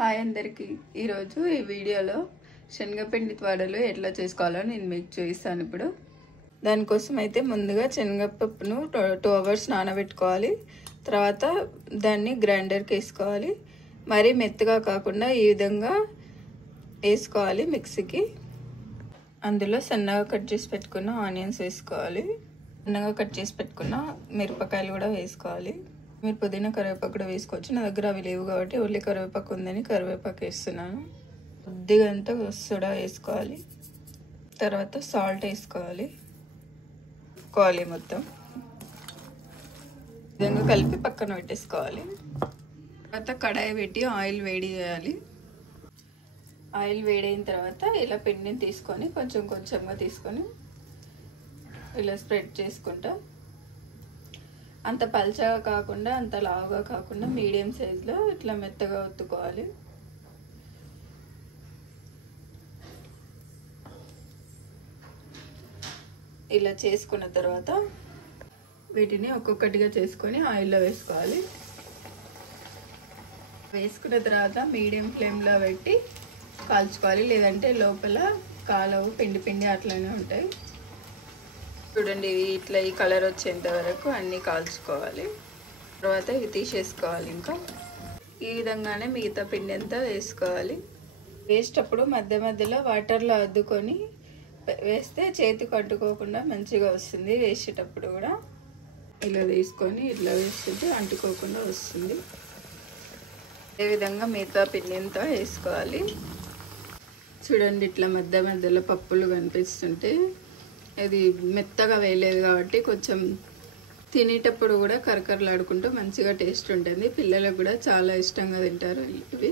Hi అందరికీ ఈరోజు ఈ వీడియోలో శనగపిండి వడలు ఎట్లా చేసుకోవాలో నేను మీకు చూపిస్తాను. ఇప్పుడు దానికోసం అయితే ముందుగా శనగపప్పును 2 hours నానబెట్టుకోవాలి. తర్వాత దాన్ని గ్రైండర్కి వేసుకోవాలి. మరీ మెత్తగా కాకుండా ఈ విధంగా వేసుకోవాలి మిక్సీకి. అందులో సన్నగా కట్ చేసి పెట్టుకున్న ఆనియన్స్ వేసుకోవాలి. సన్నగా కట్ చేసి పెట్టుకున్న మిరపకాయలు కూడా వేసుకోవాలి. మీరు పుదీనా కరివేపాకు కూడా వేసుకోవచ్చు. నా దగ్గర అవి లేవు కాబట్టి ఓన్లీ కరివేపాకు ఉందని కరివేపాకు వేస్తున్నాను. కొద్దిగా అంతా సోడా వేసుకోవాలి. తర్వాత సాల్ట్ వేసుకోవాలి. మొత్తం విధంగా కలిపి పక్కన పెట్టేసుకోవాలి. తర్వాత కడాయి పెట్టి ఆయిల్ వేడి చేయాలి. ఆయిల్ వేడైన తర్వాత ఇలా పిండిని తీసుకొని కొంచెం కొంచెంగా తీసుకొని ఇలా స్ప్రెడ్ చేసుకుంటా, అంత పల్చగా కాకుండా అంత లావుగా కాకుండా మీడియం సైజులో ఇట్లా మెత్తగా ఒత్తుకోవాలి. ఇలా చేసుకున్న తర్వాత వీటిని ఒక్కొక్కటిగా చేసుకొని ఆయిల్లో వేసుకోవాలి. వేసుకున్న తర్వాత మీడియం ఫ్లేమ్లో పెట్టి కాల్చుకోవాలి, లేదంటే లోపల కాలవు పిండి పిండి అట్లనే ఉంటాయి. చూడండి, ఇట్లా ఈ కలర్ వచ్చేంత వరకు అన్నీ కాల్చుకోవాలి. తర్వాత ఇవి తీసేసుకోవాలి. ఇంకా ఈ విధంగానే మిగతా పిండి అంతా వేసుకోవాలి. వేసేటప్పుడు మధ్య మధ్యలో వాటర్లో అద్దుకొని వేస్తే చేతికి అంటుకోకుండా మంచిగా వస్తుంది. వేసేటప్పుడు కూడా ఇలా తీసుకొని ఇట్లా వేస్తుంటే అంటుకోకుండా వస్తుంది. అదేవిధంగా మిగతా పిండి అంతా వేసుకోవాలి. చూడండి, ఇట్లా మధ్య మధ్యలో పప్పులు కనిపిస్తుంటే అది మెత్తగా వేయలేదు కాబట్టి కొంచెం తినేటప్పుడు కూడా కరకరలాడుకుంటూ మంచిగా టేస్ట్ ఉంటుంది. పిల్లలకు కూడా చాలా ఇష్టంగా తింటారు ఇవి.